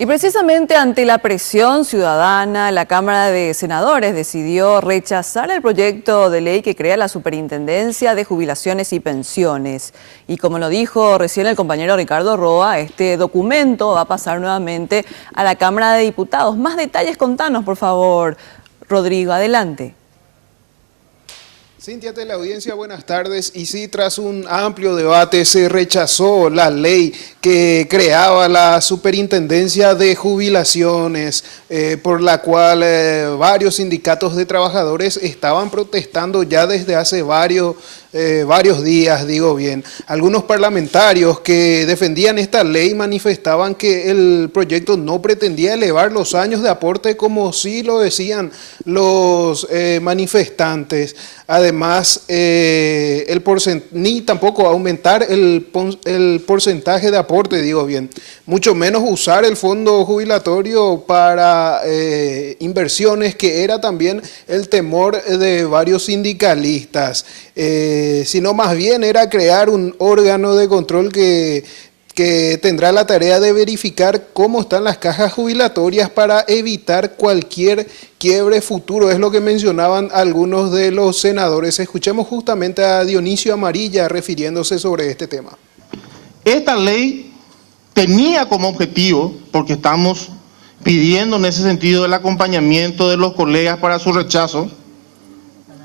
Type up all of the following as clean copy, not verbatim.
Y precisamente ante la presión ciudadana, la Cámara de Senadores decidió rechazar el proyecto de ley que crea la Superintendencia de Jubilaciones y Pensiones. Y como lo dijo recién el compañero Ricardo Roa, este documento va a pasar nuevamente a la Cámara de Diputados. Más detalles, contanos, por favor, Rodrigo, adelante. Cintia, de la audiencia, buenas tardes. Y sí, tras un amplio debate se rechazó la ley que creaba la Superintendencia de Jubilaciones, por la cual varios sindicatos de trabajadores estaban protestando ya desde hace varios días, digo bien. Algunos parlamentarios que defendían esta ley manifestaban que el proyecto no pretendía elevar los años de aporte como sí lo decían los manifestantes. Además, ni tampoco aumentar el porcentaje de aporte, digo bien, mucho menos usar el fondo jubilatorio para inversiones, que era también el temor de varios sindicalistas, sino más bien era crear un órgano de control que tendrá la tarea de verificar cómo están las cajas jubilatorias para evitar cualquier quiebre futuro. Es lo que mencionaban algunos de los senadores. Escuchemos justamente a Dionisio Amarilla refiriéndose sobre este tema. Esta ley tenía como objetivo, porque estamos pidiendo en ese sentido el acompañamiento de los colegas para su rechazo,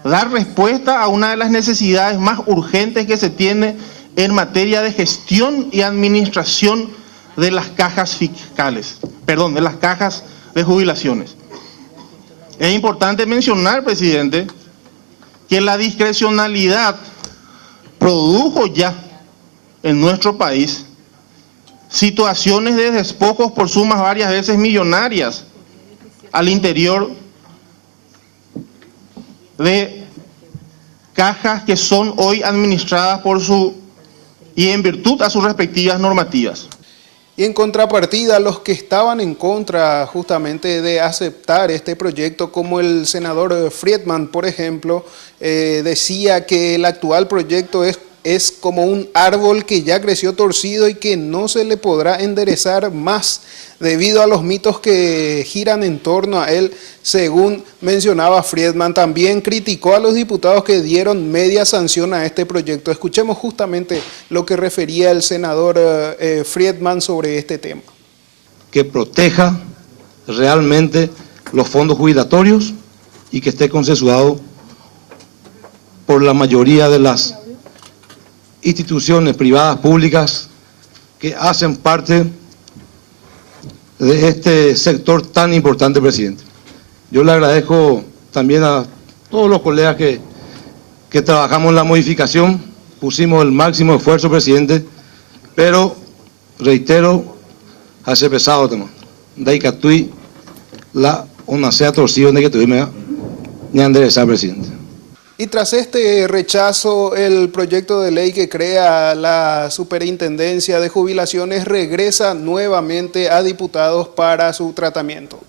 dar respuesta a una de las necesidades más urgentes que se tiene en materia de gestión y administración de las cajas fiscales, de las cajas de jubilaciones. Es importante mencionar, presidente, que la discrecionalidad produjo ya en nuestro país situaciones de despojos por sumas varias veces millonarias al interior de cajas que son hoy administradas y en virtud a sus respectivas normativas. Y en contrapartida, los que estaban en contra justamente de aceptar este proyecto, como el senador Friedman, por ejemplo, decía que el actual proyecto es como un árbol que ya creció torcido y que no se le podrá enderezar más debido a los mitos que giran en torno a él, según mencionaba Friedman. También criticó a los diputados que dieron media sanción a este proyecto. Escuchemos justamente lo que refería el senador Friedman sobre este tema. Que proteja realmente los fondos jubilatorios y que esté consensuado por la mayoría de las instituciones privadas, públicas, que hacen parte de este sector tan importante, presidente. Yo le agradezco también a todos los colegas que trabajamos en la modificación, pusimos el máximo esfuerzo, presidente, pero reitero, hace pesado tema. De que estoy una sea torcido de que tuvimos ni enderezar, presidente. Y tras este rechazo, el proyecto de ley que crea la Superintendencia de Jubilaciones regresa nuevamente a diputados para su tratamiento.